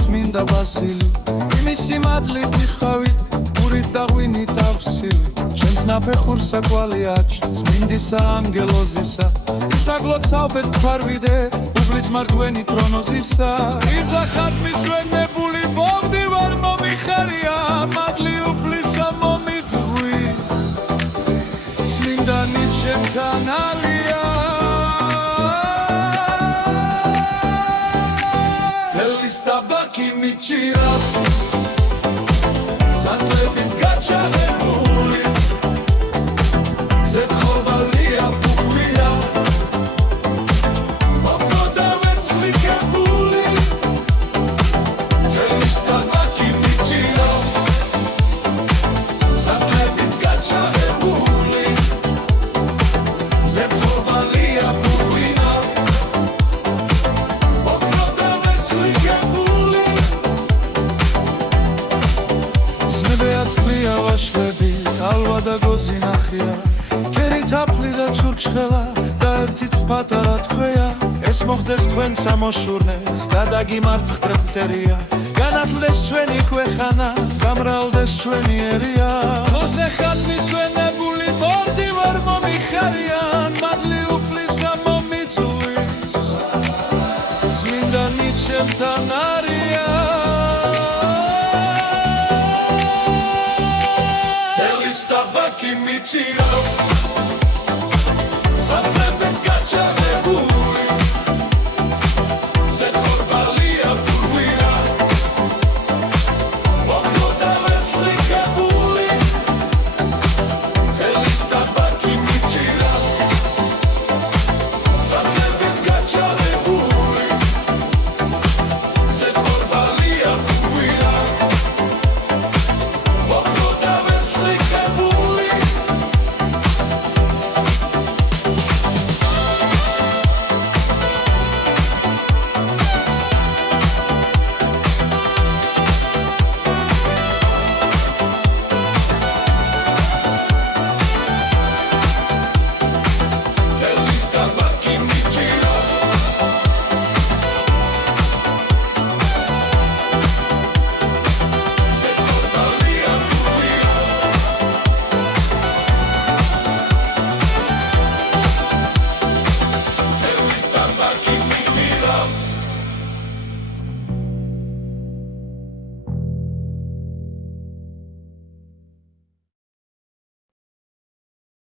წმინდა ბასილი იმისი მადლით იხავით გურით და ღვინით ავსილი ჩემს ნაფეხურსა კვალი აჩ წმინდისა ანგელოზისა ისაგლოცავთ ფარვიდე უბლით მარგვენი თრონოზისა იზა ხატმის ვენებული მოვდივარ მომიხარია მადლი უფლისა მომიწვის წმინდანი ჩემთან ალია თელის ტაბაკი მიჭირა სანტებით გაჩაღებული ზეთხოვალია პუკვია მოპროდა ვერცხლიკებული თელის ტაბაკი მიჭირა სანტებით გაჩაღებული ზეთხოვალია პუკვია მოპროდა ვერცხლიკებული ზნებეაცკლია ვაშლები ალვა და გოზი ნახია კერი თაფლი და ჩურჩხელა და ერთი ცფატარა თქვეა ეს მოხდეს თქვენ სამოშურნეს და დაგიმარცხდრეთ მტერია განათლდეს ჩვენი ქვეყანა გამრავლდეს ჩვენი ერია მოზე ხატმის ვენებული მოვდივარ მომიხარიან მადლი უფლისა მომიწვის წმინდანი ჩემთან არია თელის ტაბაკი მიჭირა